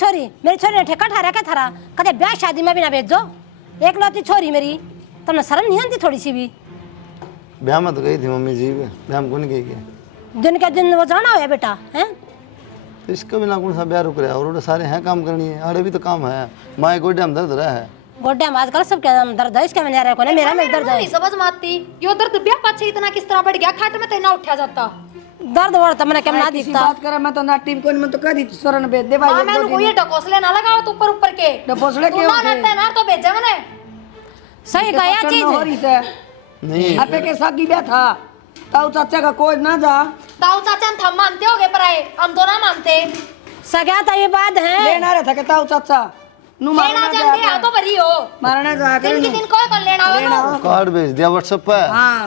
छोरी, मेरी छोरी ने ठेका ठहरा के थारा कदे ब्याह शादी में भी ना भेजो। एक लौती छोरी मेरी, तुमने शर्म नहीं आती थोड़ी सी भी? ब्याह में तो गई थी मम्मी जी, ब्याह में कौन गई क्या? दिन के दिन वो जाना हो बेटा है। तो इसका बिना कौन सा ब्याह रुक रहा है? और सारे हैं काम करनी है, अरे भी तो काम है। माए गोड्या में दर्द रहा है, गोड्या में आजकल सबके दर्द है, इसके में नहीं रहा कोने, मेरा में दर्द है। नहीं समझ में आती यो दर्द ब्याह पाछे इतना किस तरह बढ़ गया, खाट में तो ना उठा जाता। दर्द बढ़ता मैंने क्या ना दिखता। बात करा मैं तो ना टीम को मैं तो कह दी स्वरण भेज दे भाई। हां मैंने ये ढकोसले ना लगाओ तो ऊपर ऊपर के ढकोसले के ना रहते ना तो भेजा मैंने। सही कहा चीज नहीं आपे के सागी ब्याह था ताऊ चाचा का कोई ना जा। ताऊ चाचा हम मानते होगे पर आए हम तो ना मानते। सगा तो ये बात है, लेना रहे था के ताऊ चाचा नु लेना जानते आ तो भरी हो मारना जा के दिन की दिन कोई कर लेना हो। कार्ड भेज दिया व्हाट्सएप पे,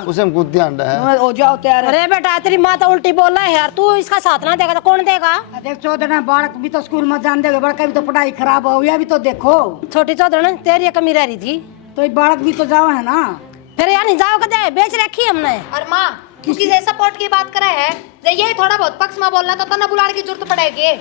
उसे हम खुद ध्यान है। हो जाओ तैयार। अरे बेटा तेरी माँ तो उल्टी बोल रहा है यार, तू इसका साथ ना देगा तो कौन देगा? देख चौधरी बालक भी तो स्कूल में जान देगा, बड़का भी तो पढ़ाई खराब हो गया, भी तो देखो छोटी चौधरी तेरी कमी रह रही थी, तो बालक भी तो जाओ है ना। फिर यार नहीं जाओ कदे बेच रखी हमने। और माँ किसी से सपोर्ट की बात करे है ये थोड़ा बहुत पक्ष में बोलना तो तना बुलाने की जरूरत पड़ेगी।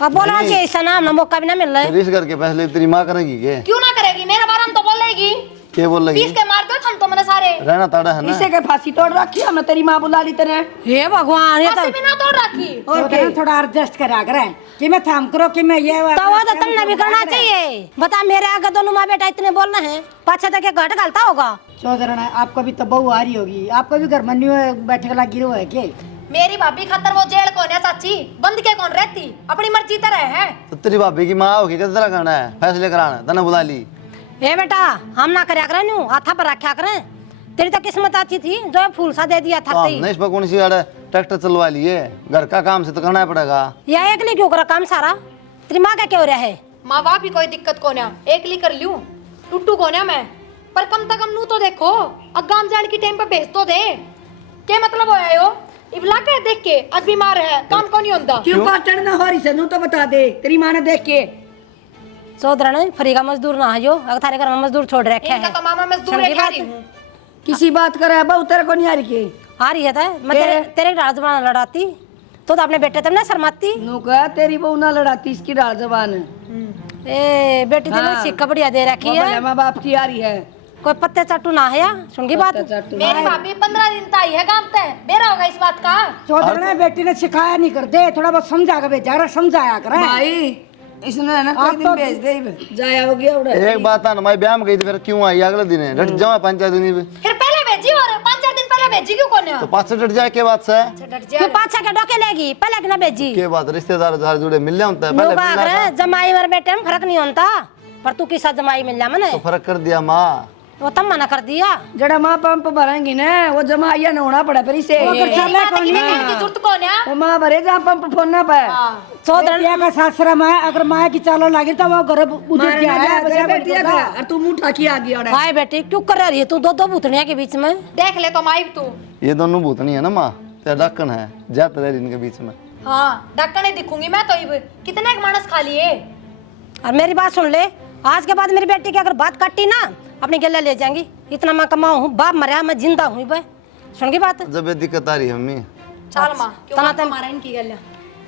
अब बोला कि ऐसा नाम ना मौका भी ना मिल रहा है। इस करके पहले तेरी माँ करेगी के? क्यों ना करेगी, मेरे बारे में तो बोलेगी। क्या बोल रही? 20 के मार दो हम तो मैंने सारे रहना ताड़ा है ना। इसे के फांसी तोड़ रखी हमने, तेरी माँ बुला ली तेरे। हे भगवान, ये तो भी ना तोड़ रखी। और थोड़ा एडजस्ट करा करे कि मैं थाम करो कि मैं ये तो वो तो तुमने भी करना चाहिए। बता मेरे आगे दोनों माँ बेटा इतने बोल रहे हैं, पाछे तक ये घट गलता होगा। चौधरी आपको भी तो बहू आ रही होगी, आपको भी घर मन्नी बैठे ला गिरो है के? मेरी भाभी खातर वो जेल कौन है चाची, बंद के कौन रहती, अपनी मर्जी तरह है। तो तेरी भाभी की माँ होगी किस तरह करना है, फैसले कराना है, तने बुला ली। ए बेटा हम ना करया करें न्यू हाथा पर रखा करें, तेरी तो किस्मत अच्छी थी जो फूल सा दे दिया था। हमने इस पर कौन सी गाड़ी ट्रैक्टर चलवा लिए, घर का काम से तो करना पड़ेगा। या एक नहीं क्यों करा काम सारा, तेरी माँ का क्या हो रहा है? माँ बाप भी कोई दिक्कत कौन है, एक ली कर लूं टुट्टू कौन है मैं, पर कम से कम नू तो देखो अगाम जाने की टाइम पे भेज तो दे। क्या मतलब होया यो इबला के देख के आज बीमार है काम को नहीं होता। क्यों पाटन ना हो रही से नू तो बता दे, तेरी माँ ने देख के। चौधरी ने फ्री का मजदूर ना है, अगर थारे घर में मजदूर छोड़ रखे इनका है। तो मामा मजदूर है, खा रही हूं। किसी बात करे बहु तेरे को नहीं आ रही के? आ रही है था मैं तेरे डाल जबान लड़ाती तो अपने बेटे तब ना शर्माती। नू कहा तेरी बहू ना लड़ाती इसकी डाल जबान। ए बेटी तेरे सिक्का बढ़िया दे रखी है, माँ बाप की आ रही है, कोई पत्ते चाटू ना है या सुन की बात। मेरी भाभी 15 दिन ताई है काम पे, बेरा होगा इस बात का। चौधरी ने बेटी ने सिखाया नहीं कर दे, थोड़ा बहुत समझा कर भेजा, समझाया कर भाई। इसने ना कोई दिन भेज दे जाया हो गया उड़ा। एक बात है ना, मैं ब्याह में गई थी, फिर क्यों आई अगले दिन? डट जाओ 5-4 दिन भी। फिर पहले भेजी और 5-4 दिन पहले भेजी क्यों कौन है? तो 5 से डट जाए के बात से डट तू जा पाछा के डोके लेगी पहले ना भेजी के बात, रिश्तेदार झार जुड़े मिलने होता है पहले लोग मिलना था। जमाई और बेटे में फर्क नहीं होता, पर तू किसा जमाई मिल जा मने तो फर्क कर दिया माँ, वो तम मना कर दिया। जड़ा माँ पंप भरेंगी ना वो जमा आया ना होना पड़ा फिर इसे जरूरत कौन है? वो माँ भरे जहाँ पंप फोड़ना पाए। चौधरी का सासरा में अगर माँ की चालो लगी तो वो घर उधर गया है और तू मुंह ठाकी आ गया। भाई बेटी क्यों कर रही है तू दो भूतनिया के बीच में? देख ले तो माई तू। ये दोनों भूतनी है ना माँ, तेरा ढक्कन है, जाते रह इनके बीच में। हाँ ढक्कन ही दिखूंगी मैं तो कितने मानस खा लिए। और मेरी बात सुन ले, आज के बाद मेरी बेटी की अगर बात काटी ना अपनी गले ले जाएंगी। इतना मैं कमाऊं हूँ, बाप मरा मैं जिंदा हूँ भाई, सुन की बात। जब ये दिक्कत आ रही है मम्मी, चल माँ क्यों तना मारा इनकी गल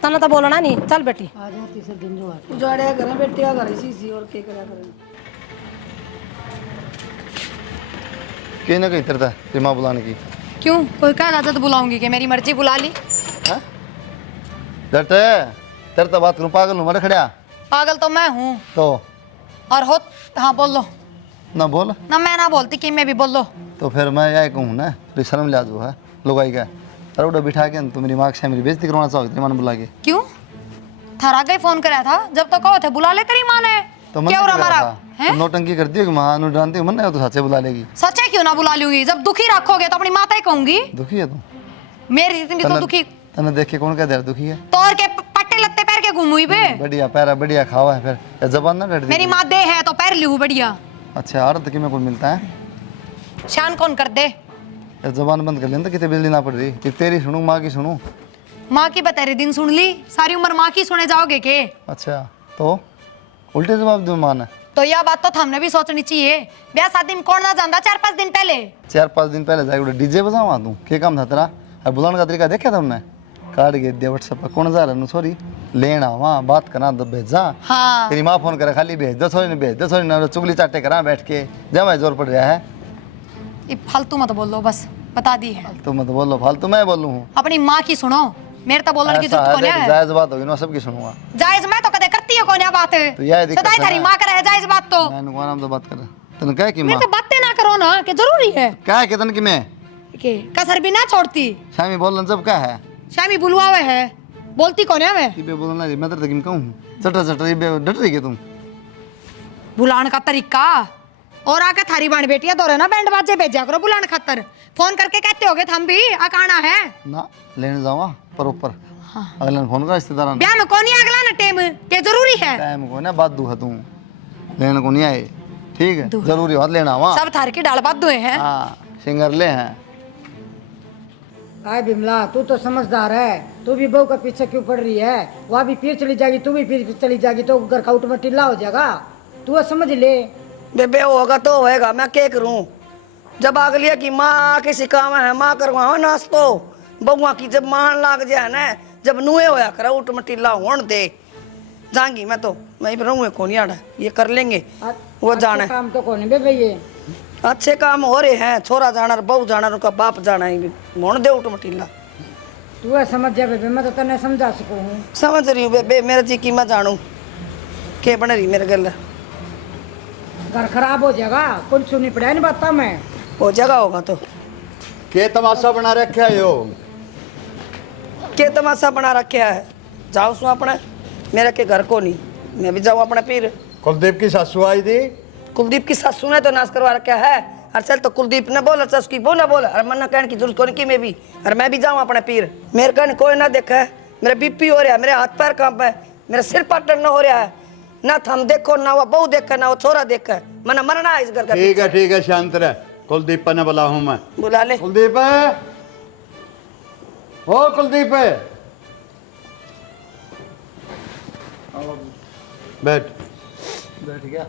तना तो बोलना नहीं, चल बेटी। आ जाती से दिन जो जोड़े घर बेटी का घर इसी और के करा करें कहीं ना कहीं तरता है माँ बुलाने की। क्यों कोई क्या इजाजत बुलाऊंगी कि मेरी मर्जी बुला ली? डट तरता बात करूँ, पागल हूँ मरे खड़ा पागल तो मैं हूँ तो और हो। हाँ बोल लो ना बोल ना, मैं ना बोलती कि मैं भी बोल लो। तो फिर मैं यही कहूँ ना, फिर शर्म लिहाज वो है लुगाई का। अरे उड़ा बिठा के तो मेरी माँ से मेरी बेइज्जती करवाना चाहोगे तेरी माँ ने बुला के? क्यों थारा गई फोन कराया था जब तो कहो थे बुला ले तेरी माँ ने। तो मन क्या हो रहा हमारा तो नौटंकी करती हो कि माँ नु जानती हो, मन नहीं हो तो सच्चे बुला लेगी। सच्चे क्यों ना बुला लूंगी, जब दुखी रखोगे तो अपनी माता ही कहूंगी। दुखी है तू? मेरी जितनी तो दुखी तने देख के कौन कहता है दुखी है? तोड़ के पट्टे लत्ते पैर के घूमूई पे। बढ़िया पैरा बढ़िया खावा है, फिर जबान ना डट दी। मेरी माँ दे है तो पैर लियू बढ़िया। अच्छा अर्थ की में कौन मिलता है? शान कौन कर दे? जबान बंद कर लेना तो कितने बिजली ना पड़ रही कि तेरी सुनूं माँ की सुनूं? माँ की बतेरे दिन सुन ली, सारी उम्र माँ की सुने जाओगे के? अच्छा तो उल्टे जवाब दो माँ ने। तो यह बात तो हमने भी सोचनी चाहिए। ब्याह शादी में कौन ना जानता 4-5 दिन पहले? 4-5 दिन पहले जाके डीजे बजावा तू, क्या काम था तेरा? और बुलाने का तरीका देखा तुमने? कार्ड के दिया व्हाट्सएप पर कौन जा रहा सॉरी लेना वहाँ बात करना तो भेजा। हाँ तेरी माँ फोन करे खाली भेज दो सॉरी नहीं भेज दो सॉरी ना चुगली चाटे करा बैठ के जब मैं जोर पड़ रहा है। ये फालतू मत बोलो, बस बता दी है। तुम मत बोलो फालतू मैं बोलूँ हूँ। अपनी माँ की सुनो, मेरे तो बोलने की ऐसा जरूरत है, कोनी देख, है। जायज बात होगी ना सबकी सुनूंगा। जायज मैं तो कदे करती है कोनी बात। तो यह दिक्कत सदाई है थारी ना। माँ करे जायज बात तो। मैं नाम तो बात कर तन कह कि मैं माँ तो बातें ना करो ना कि जरूरी है क्या है कितन की मैं के कसर भी ना छोड़ती। शामी बोलन सब क्या है शामी बुलवावे है, बोलती कौन है मैं? इबे बोलना रे मैं तेरे तक कहूँ चटर चटर इबे डट रही है तुम। बुलाने का तरीका और आके थारी बाण बेटिया दो ना बैंड बाजे भेजा करो बुलाने खातर। फोन करके कहते होगे हम भी आकाना है ना लेने जाऊँ पर ऊपर अगले फोन कर रिश्तेदार ब्याह में कौन अगला ना टेम के जरूरी है। टाइम को ना बात दूहा तू लेने को नहीं आए ठीक है जरूरी बात लेना वहाँ सब थार की डाल बात दुए हैं। हाँ सिंगर ले हैं। आए बिमला तू तो समझदार है, तू भी बहू का पीछे क्यों पड़ रही है? वहाँ भी फिर चली जाएगी, तू भी फिर चली जाएगी तो घर का उठ में टिल्ला हो जाएगा। तू समझ ले। बेबे होगा तो होएगा, मैं क्या करूं? जब अगलिया की माँ के सिकावा है माँ करवाओ नाश्तो बउआ की जब मान लाग जाए ना जब नुए होया करा उठ मटीला होन दे जाऊंगी मैं तो मैं रहूंगे कौन आड़ा ये कर लेंगे वो जाना है। काम तो कौन बेबे ये अच्छे काम हो रहे हैं, छोरा जाना बहू जाना उनका बाप जाना है होन दे उठ मटीला। तू है समझ जा बेबे, मैं तो तने समझा सकूं हूँ। समझ रही हूँ बेबे, मेरे जी की मैं जानू के बन रही मेरे गल घर खराब हो जाएगा, कुछ सुनी पड़ा नहीं बात मैं हो जाएगा होगा तो के तमाशा बना रखा है यो के तमाशा बना रखा है। जाओ सु अपने मेरे के घर को नहीं, मैं भी जाऊँ अपने पीर। कुलदीप की सासू आई थी, कुलदीप की सासू ने तो नाश करवा रखा है। और चल तो कुलदीप ने बोला चल उसकी बोला बोला और मना कहने की जरूरत कोनी की मैं भी और मैं भी जाऊँ अपने पीर। मेरे कहने कोई ना देखा है, मेरा बीपी हो रहा है, मेरे हाथ पैर कांप है, मेरा सिर पाटन हो रहा है। ना थम देखो ना वो बहू देखा ना वो छोरा देखा, मना मरना है इस घर का। ठीक है शांत रह। कुलदीप ने बुला हूँ मैं, बुला ले। कुलदीप है ओ कुलदीप है बैठ बैठ गया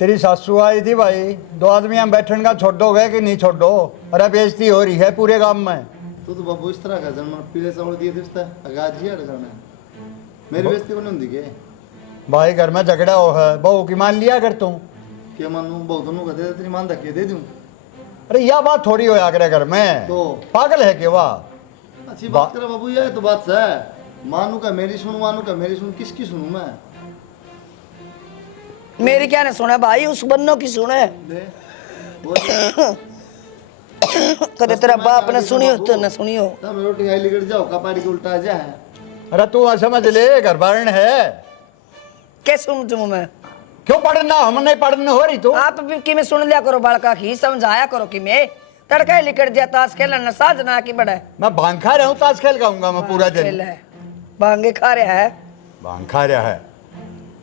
तेरी सासू आई थी भाई, दो आदमी हम बैठने का छोड़ोगे कि नहीं छोड़ो? अरे बेइज्जती हो रही है पूरे गांव में। तो बाबू इस तरह का जन्म पीले चावल दिए दोस्त अगाज जी हट जाना मेरी बेइज्जती को नहीं के भाई घर में झगड़ा हो है, बहू की मान लिया कर तू। क्या मानूं बहुत दोनों का दे तेरी मान धक्के दे दूं। अरे यह बात थोड़ी हो करे घर में, तो पागल है कि वाह। अच्छी बात करे बाबू, यह तो बात है। मानू का मेरी सुन, मानू का मेरी सुन, किसकी सुनूं मैं? मेरी क्या ने सुना भाई, उस बन्नों की सुने। ले बोल। कदे तेरा बाप ने सुनी हो तो न सुनी हो। तब रोटी खाई लिगड़ जाओ कपाड़ी के उल्टा जा है। अरे तू समझ ले घर बारण है, क्या समझूं मैं? क्यों पढ़ना? हम नहीं पढ़ने हो रही तू। आप भी कि मैं सुन लिया करो बालका की, समझाया करो कि मैं तड़का लिकड़ दिया ताश खेलना साज ना की बड़ा है। मैं भांग खा रहा हूँ, ताश खेल खाऊंगा मैं पूरा दिन। भांगे खा रहा है, भांग खा रहा है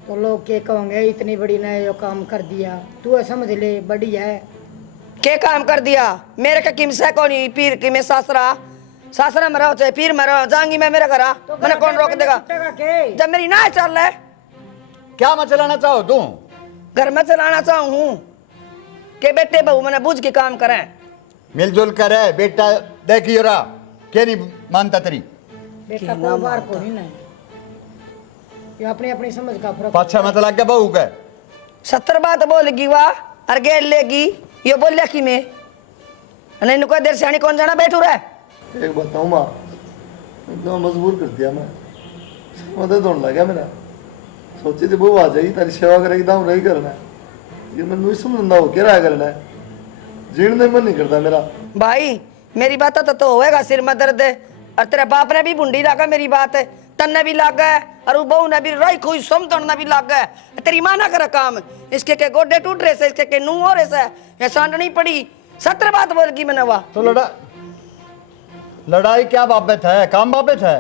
तो लोग क्या कहोगे, इतनी बड़ी ने जो काम कर दिया। तू है समझ ले, बड़ी है। क्या काम कर दिया? मेरे का किमसा कौन ही पीर की मैं सासरा सासरा में रहो चाहे पीर में रहो, जाऊंगी मैं मेरे घर। मैंने कौन रोक देगा? जब मेरी ना चल रहा है क्या मैं चलाना चाहो तू? घर में चलाना चाहूँ के बेटे बहू मैंने बुझ के काम करें। मिलजुल कर है बेटा, देखियो रा क्या नहीं मानता तेरी। बेटा को बार को नहीं ना, ये अपनी अपनी समझ का फर्क। पाछा मत लग गया बहू का। 70 बात बोलेगी वाह और गेल लेगी ये बोलिया कि मैं नहीं नुका देर से कौन जाना बैठू रहा। एक बताऊं माँ, एकदम मजबूर कर दिया मैं, मदद होने लगा मेरा। सोची थी बहू आ जाएगी तारी सेवा करेगी, दाम रही करना है। ये मैं नहीं समझना हो क्या करना है, जीने मन नहीं करता मेरा। भाई मेरी बात तो होएगा, सिर में दर्द है और तेरे बाप ने भी भुंडी लागा मेरी बात है, तन्ने भी लागा है और वो बहू ने भी रही खुई समझना भी लागा है। तेरी माँ ना करे काम, इसके के गोडे टूट रहे से, इसके के नू हो रहे से, ये सांडनी पड़ी। 70 बात बोल की मैंने वाह। तो लड़ाई क्या बाबत है? काम बाबत है।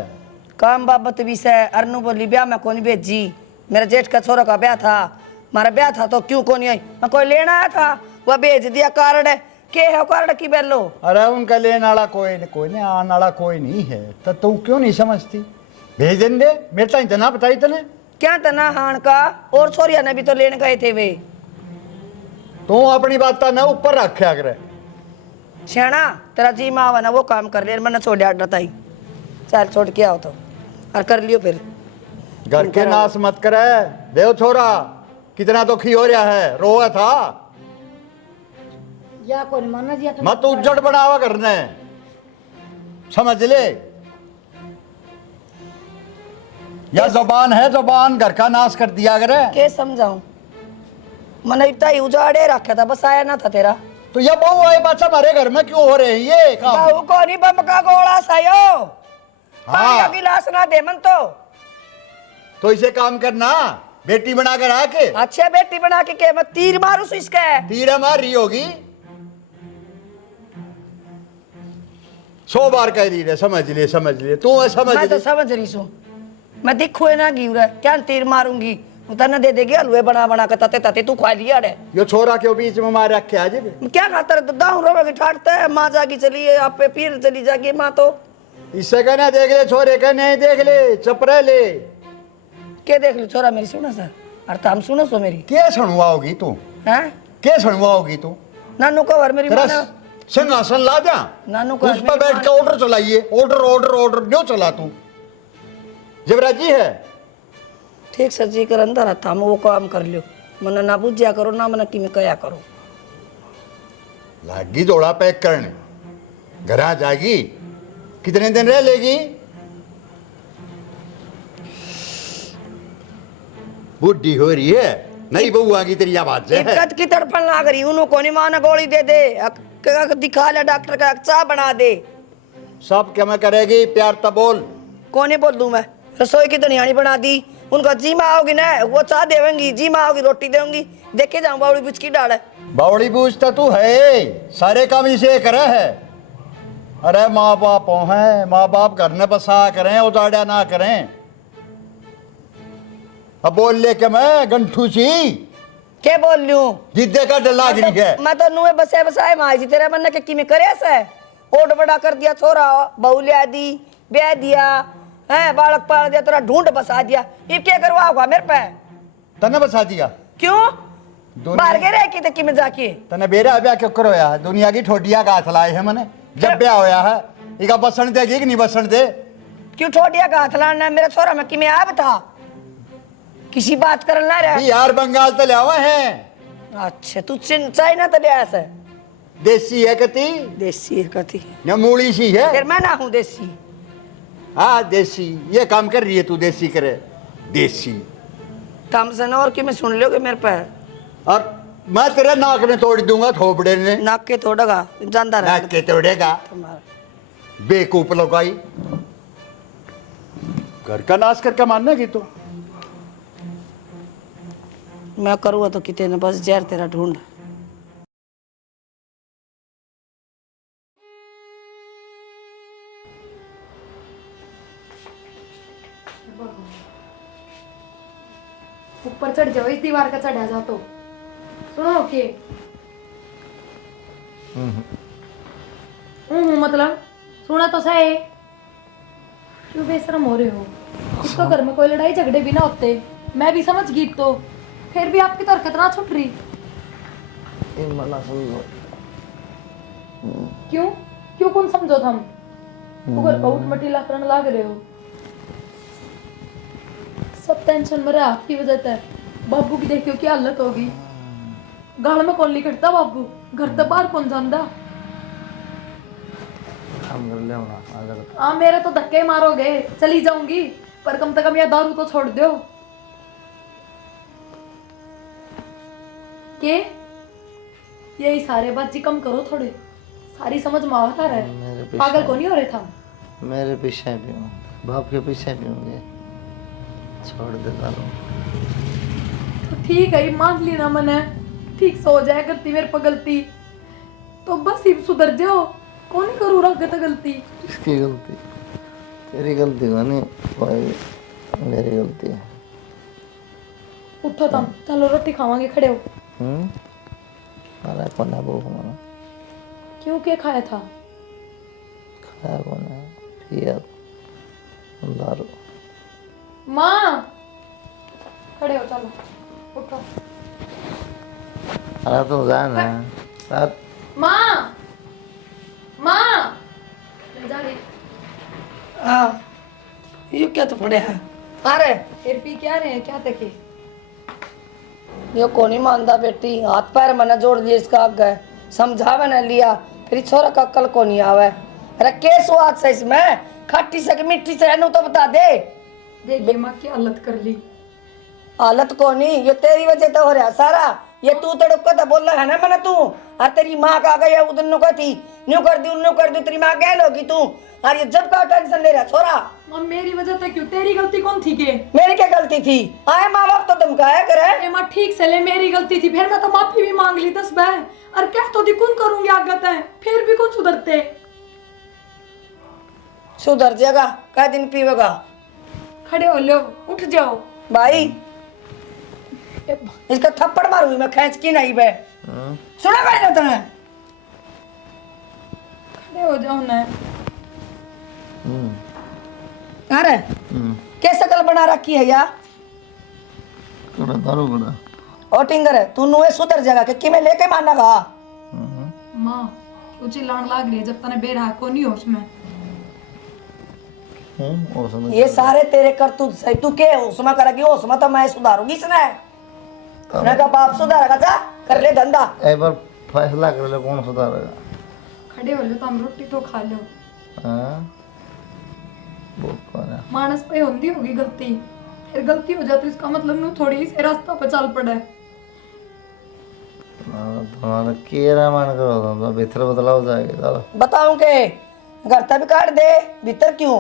काम बाबत भी से अरनू बोली ब्याह में कौन भेजी, मेरे जेठ का छोरा का ब्याह था, हमारा ब्याह था तो क्यों कौन आई? मैं कोई लेना आया था वह भेज दिया कार्ड के है कार्ड की बेलो। अरे उनका लेने वाला कोई नहीं आने वाला कोई नहीं है, तो तू क्यों नहीं समझती? भेज दे मेरे तो इतना बताई तने क्या तना हान का और छोरिया ने भी तो लेने गए थे वे। तू अपनी बात ना ऊपर रखा करे। श्याणा तेरा जी मावा ना वो काम कर ले, मैंने छोड़ डरता ही। चल छोड़ के आओ तो और कर लियो फिर। घर के नाश मत करे देव छोरा, कितना तो खी हो रहा है, रोआ था या कोई माना दिया तो मत उज्जड़ बनावा करने, समझ ले। या जुबान है, जुबान घर का नाश कर दिया करे। के समझाऊं, मैंने इतना ही उजाड़े रखा था, बस आया ना था तेरा। तो ये बहू आए पाछा हमारे घर में क्यों हो रहे हैं ये काम? बहू को नहीं बम का गोला सायो, पानी का हाँ गिलास ना दे मन तो इसे काम करना, बेटी बना कर आके अच्छा बेटी बना के मैं तीर मारू सु इसका। तीर मार रही होगी, 100 बार कह रही है समझ ले समझ ले, तू समझ मैं तो ले। समझ रही सू, मैं दिखो ना गिव रहा क्या तीर मारूंगी, उतना दे देगी हलवे बना बना के तते तते तू खा लिया रे। यो छोरा क्यों बीच में मार रखे आज भी? क्या खाता रहे दाऊ रोवे की ठाटता है, माँ जागी चली है आप पे फिर चली जागी माँ तो। इससे कहना देख ले छोरे का, नहीं देख ले चुप रह ले। के देख लो छोरा मेरी सुनो सर, अरे हम सुनो सो मेरी क्या सुनवाओगी तू? हैं क्या सुनवाओगी तू? नानू को मेरी तेरा माँ सिंहासन ला जा, नानू को उस पर बैठ के ऑर्डर चलाइए, ऑर्डर ऑर्डर ऑर्डर क्यों चला तू? जबराज जी है ठीक सर जी कर अंदर था वो काम कर लियो, मन ना बुझ्या करो ना मन की में कया करो। लागी जोड़ा पैक करने, घर आ जाएगी, कितने दिन रह लेगी? बुढ़ी हो रही है, नई बहू आ गई तेरी आवाज है। इज्जत की तड़पन लाग रही, उन्हों को नहीं माना गोली दे दे, दिखा ले डॉक्टर का चाह बना दे। सब क्या मैं करेगी, प्यार तब बोल। कौन बोल दूं मैं, रसोई की दुनियानी बना दी, उनका जी माँ आओगी ना वो चाह देवेंगी, जी माँ आओगी रोटी देंगी, देखे जाऊं बावड़ी बुझ की डाल है। बावड़ी बूझता तू है, सारे काम इसे करे है। अरे माँ बाप हैं, माँ बाप घर में बसा करें, उजाड़ा ना करें। अब बोल ले के मैं गंठू सी क्या बोल लूं, जिद्दे का डर लाग रही है। मैं तो नुए बसे बसाए माँ जी तेरे मन के में करे से ओट बड़ा कर दिया, छोरा बहू लिया दी, ब्याह दिया है, बालक पाल दिया, तेरा ढूंढ बसा दिया, ये क्या करवाओगा मेरे पे? तने बसा दिया क्यों बाहर गए रह की कि में जाके तने बेरा ब्याह क्यों करो यार? दुनिया की ठोडिया का हाथ लाए है मैंने, जब ब्याह होया है इका बसन देगी कि नहीं बसन दे? क्यों ठोडिया का हाथ लाना मेरे छोरा में कि मैं आप था किसी बात कर ना रहा। यार बंगाल तो ले आवे हैं। अच्छा तू चाइना तो लिया से देसी है कती, देसी है कथी, न मूली सी है। फिर मैं ना हूँ देसी। हाँ देसी, ये काम कर रही है तू, देसी करे देसी। कम से न और कि मैं सुन लोगे मेरे पे, और मैं तेरे नाक में तोड़ दूंगा, थोपड़े ने नाक के तोड़ेगा जानता रहा नाक के तोड़ेगा, तुम्हारा। बेकूफ लगाई। घर का नाश करके मानना की तो मैं करूँगा तो कितने ने बस जहर तेरा ढूंढ। ऊपर चढ़ जाओ, इस दीवार का चढ़ा जाओ तो सुनो के मतलब सुना तो सही, क्यों बेशरम हो रहे हो? इसको घर में कोई लड़ाई झगड़े भी ना होते, मैं भी समझ गई, तो फिर भी आपकी तो हरकत ना छुट रही। क्यों क्यों कौन समझो थम घर का उठ मटीला करने लाग रहे हो? सब टेंशन में रहा आपकी वजह से। बाबू की देखियो क्या हालत होगी, गाड़ में कौन लिखता बाबू, घर तो बाहर कौन जाता। हाँ मेरे तो धक्के मारोगे, चली जाऊंगी, पर कम से कम यह दारू तो छोड़ दो। के यही सारे बात जी कम करो थोड़े, सारी समझ में आता रहे, पागल को नहीं हो रहे था। मेरे पीछे भी हूँ, बाप के पीछे भी होंगे, छोड़ दे दारू। तो ठीक है, मान ली ना मैंने, ठीक से हो जाए करती मेरे पर गलती तो बस ही सुधर जाओ, कौन ही करूँ रखता गलती। किसकी गलती? तेरी गलती को नहीं, भाई मेरी गलती है। उठो तुम, चलो रोटी खावांगे, खड़े हो। अरे कौन है भूख मना? क्यों क्या खाया था? खाया कौन है? पिया दारू। माँ खड़े हो, चलो उठो। अरे तू जान है रात। माँ माँ ले जा रही। हाँ ये क्या तो पड़े हैं अरे फिर पी क्या रहे हैं क्या तके यो को नहीं मानता बेटी हाथ पैर मैंने जोड़ दिए इसका आगे समझा मैंने लिया फिर छोरा का कल को नहीं आवे अरे के स्वाद से इसमें खट्टी से कि मीठी से तो बता दे देखिए माँ की हालत कर ली हालत को नहीं ये तेरी वजह तो हो रहा सारा ये तू तो डुक्का तो बोल रहा है ना मैंने तू और तेरी माँ का गई उधर नु कहती न्यू कर दी तेरी माँ कह लोगी तू और ये जब का टेंशन ले रहा छोरा माँ मेरी वजह से क्यों तेरी गलती कौन थी के मेरी क्या गलती थी आए माँ बाप तो धमकाया करे ए माँ ठीक से ले मेरी गलती थी फिर मैं तो माफी भी मांग ली 10 बार और क्या तो दी कौन करूंगी आगत है फिर भी कौन सुधरते सुधर जाएगा कै दिन पीवेगा खड़े हो लो उठ जाओ भाई इसका थप्पड़ मारूंगी मैं खींच की नहीं बे सुना भाई ना तूने खड़े हो जाओ ना अरे कैसे शकल बना रखी है यार कड़ा दारू कड़ा ओ टिंगर तू नुए सुधर जाएगा कि मैं लेके मानेगा माँ क्यों चिल्लाने लाग रही है जब तने बेरहा को नहीं होश में और समझ ये सारे तेरे करतूत सही तू के उसमें करेगी उसमें तो मैं सुधारूंगी इसने मैंने कहा बाप सुधारेगा जा कर ले धंधा एक बार फैसला कर ले कौन सुधारेगा खड़े हो लो तो हम रोटी तो खा लो हाँ बहुत पारा मानस पे होंदी होगी गलती फिर गलती हो जाती इसका मतलब नू थोड़ी से रास्ता पे चल पड़े तुम्हारा केरा मन करो तो भीतर बदलाव जाएगा चलो बताऊं के घर तक काट दे भीतर क्यों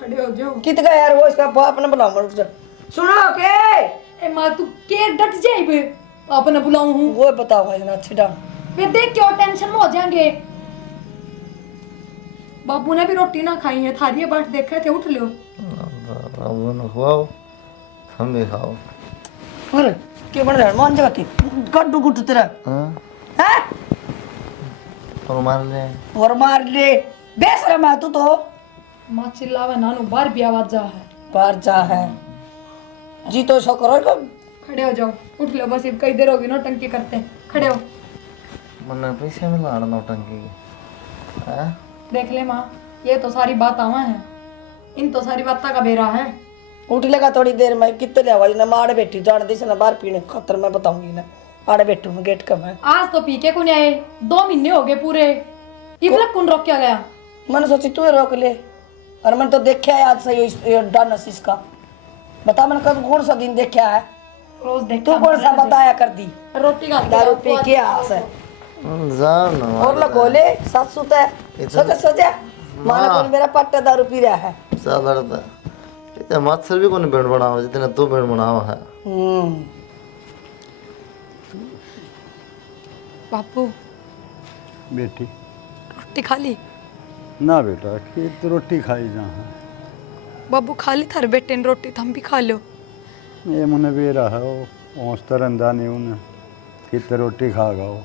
खड़े हो जाओ कित गया यार वो इसका बाप ने बुलाओ सुनो के ए माँ तू के डट जाए बे आपने बुलाऊं हूँ वो बताओ भाई ना अच्छी डाल वे देख क्यों टेंशन में हो जाएंगे बाबू ने भी रोटी ना खाई है थारी बाट देखे थे उठ लो अब उन्हें खुआओ हम भी खाओ अरे के बन रहा है मान जगह की गड्ढू गुट तेरा हाँ हैं और मार ले और मार ले बेशरम है तू तो माँ चिल्लावे नानू बार भी आवाज जा है बाहर जा है जी तो सो करो तो खड़े हो जाओ उठ लो बस अब कई देर होगी नौटंकी करते खड़े हो मन्ना पैसे में लाड़ नौटंकी की हाँ देख ले माँ ये तो सारी बात आवा है इन तो सारी बात का बेरा है उठ लेगा थोड़ी देर में कितने ले आवाज ना मार बैठी जान दी से ना बाहर पीने खतर मैं बताऊंगी ना आड़े बैठू मैं गेट कम है आज तो पी के कुन आए 2 महीने हो गए पूरे इबला कौन रोक क्या गया मैंने सोची तू रोक ले और मैंने तो देखा है आज से ये डानस इसका बता मैंने कब कौन सा दिन देखा है रोज देख तू कौन सा बताया कर दी रोटी का दारू पी के आस है जाओ ना और लोग बोले सासू तो सोचा सोचा माना कौन मेरा पट्टा दारू पी रहा है साधारण इतना मत्सर भी कौन भेड़ बनाओ जितना तू भेड़ बनाओ है बापू बेटी रोटी खा ली ना बेटा खेत रोटी खाई जहाँ बाबू खा ली थारे बेटे ने रोटी थम भी खा लो ये मुने बेरा है वो औस तरंदा नहीं उन्हें कित रोटी खा गाओ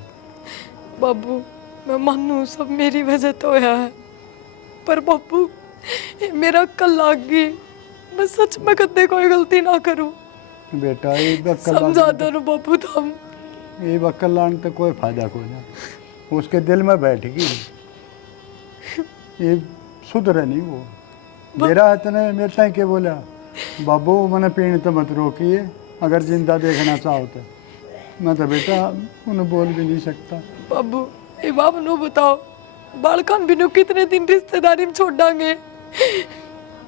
बाबू मैं मानू सब मेरी वजह तो होया है पर बापू ये मेरा कल लाग गई मैं सच में कदे कोई गलती ना करूं बेटा ये बक्कल समझा दो बापू थम ये बक्कल लाने तो कोई फायदा कोई ना उसके दिल में बैठ गई ये सुधरे नहीं वो मेरा इतने मेरे टाइम के बोला बाबू मैंने पीने तो मत रोकिए अगर जिंदा देखना चाहो तो मैं तो बेटा उन्हें बोल भी नहीं सकता बाबू ये बाप नो बताओ बालकान बिनु कितने दिन रिश्तेदारी में छोड़ डांगे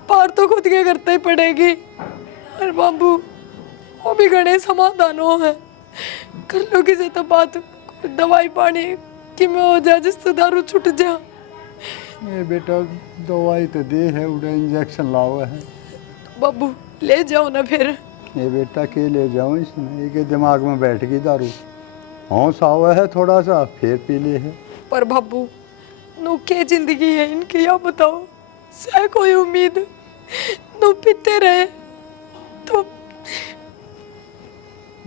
पार तो खुद के करते ही पड़ेगी और बाबू वो भी गणे समाधान हो है कर लो किसी तो बात दवाई पानी कि मैं हो जाए जिससे दारू छूट जा ये बेटा दवाई तो दे है उड़ा इंजेक्शन लाओ है बाबू ले जाओ ना फिर ये बेटा के ले जाऊँ इसमें एक दिमाग में बैठ गई दारू हौस आवा है थोड़ा सा फिर पी ले है पर बाबू नो क्या जिंदगी है इनकी या बताओ से कोई उम्मीद नो पीते रहे तो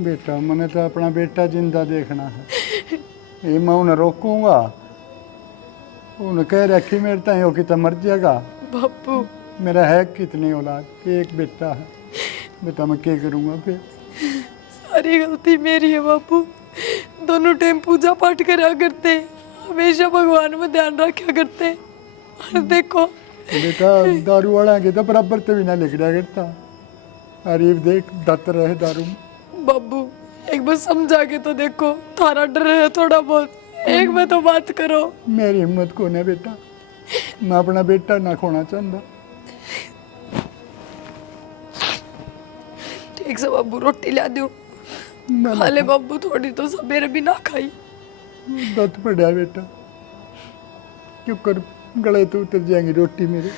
बेटा मैंने तो अपना बेटा जिंदा देखना है ये मैं उन्हें रोकूंगा उन्हें कह रखी मेरे ताई हो कि तो मर जाएगा बाबू मेरा है कितनी औलाद एक बेटा है बेटा मैं क्या करूँगा फिर सारी गलती मेरी है बापू दोनों टाइम पूजा पाठ करा करते हमेशा भगवान में ध्यान रखा करते और देखो बेटा दारू वाला के तो बराबर तो भी ना लिख रहा करता। अरे देख दत्त रहे दारू में। बाबू एक बार समझा के तो देखो, थारा डर है थोड़ा बहुत, एक बार तो बात करो। मेरी हिम्मत को है बेटा, मैं अपना बेटा ना खोना चाहता। ठीक से बाबू रोटी ला दूं, खा ले बाबू थोड़ी तो, सवेरे भी ना खाई। दत्त पड़ा बेटा, क्यों कर गले तो उतर जाएंगी रोटी मेरे।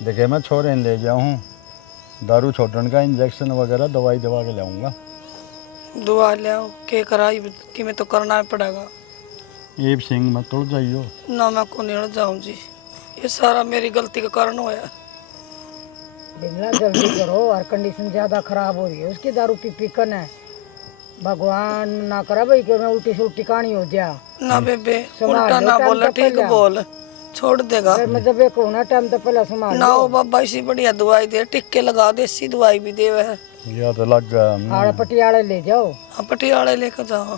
देखे मैं छोरे ले जाऊँ, दारू छोड़ने का इंजेक्शन वगैरह दवाई दवा के लाऊंगा। दुआ ले आओ के कराई कि मैं तो करना ही पड़ेगा। एब सिंह मत तुड़ जाइयो। ना मैं को नहीं जाऊँ जी, ये सारा मेरी गलती का कारण होया। बिमला जल्दी करो, और कंडीशन ज्यादा खराब हो रही है उसकी, दारू पी पी कर है। भगवान ना करा भाई कि मैं उल्टी सुल्टी कहानी हो जा। ना बेबे संभाल उल्टा लो, ना टाइम बोला, तो ठीक पहले। बोल, छोड़ देगा। फिर मैं जब एक होना टाइम तो पहले संभाल ना लो। हो बाबा, इसी बढ़िया दवाई दे, टिक्के लगा, देसी दवाई भी दे वह। या तो लग गया। आड़े पटियाले ले जाओ, हाँ पटियाले लेकर जाओ,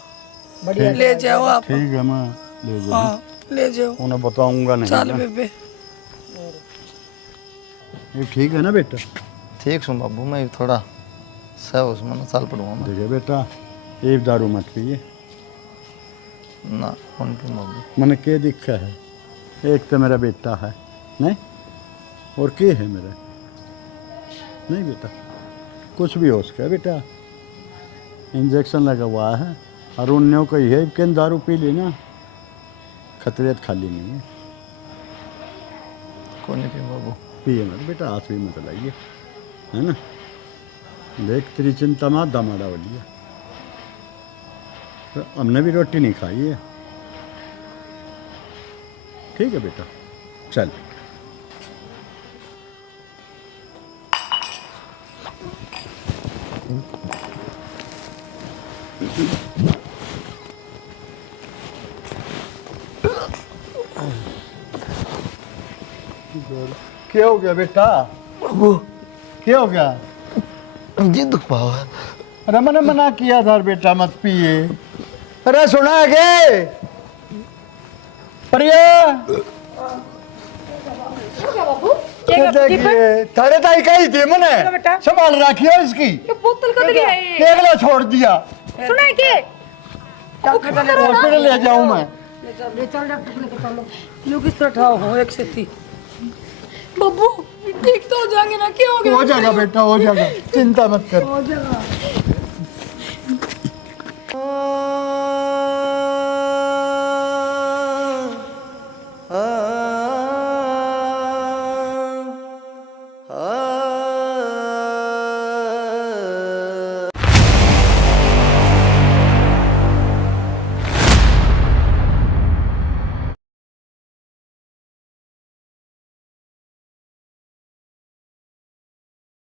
बढ़िया ले जाओ आप। ठीक है मैं ले जाऊँ, हाँ ले जाओ, उन्हें बताऊंगा नहीं चल ना। बेबे। ये ठीक है ना बेटा? ठीक सुन बाबू, मैं थोड़ा सह उसमें साल पढ़ूंगा मैं। देखिए बेटा, एक दारू मत पिए ना कौन पी बाबू। मन के दिक्कत है, एक तो मेरा बेटा है नहीं, और के है मेरा नहीं बेटा, कुछ भी हो सका बेटा। इंजेक्शन लगा हुआ है और उन्होंने को ये कि दारू पी ली ना, खतरे खाली नहीं है। कौन नहीं पी बाबू। पिए मत बेटा, हाथ भी मत लाइए, है ना। देख तेरी चिंता मत दमाड़ा हो लिया, तो हमने भी रोटी नहीं खाई है। ठीक है बेटा, चल। क्या हो गया बेटा? बाबू क्या हो गया? जी दुख पावा। अरे मैंने मना किया था बेटा मत पिए। अरे सुना है के प्रिया, देखिए थारे ताई कही थी मैंने, संभाल रखियो इसकी। बोतल कदरी है केगला छोड़ दिया, सुना है के हॉस्पिटल ले जाऊं मैं। ले चल डॉक्टर लेके चलो। यूं किस तरह ठाओ हो एक से थी। बाबू ठीक तो हो जाएंगे ना, क्या हो गया? हो जाएगा बेटा, हो जाएगा, चिंता मत कर। हो जाएगा।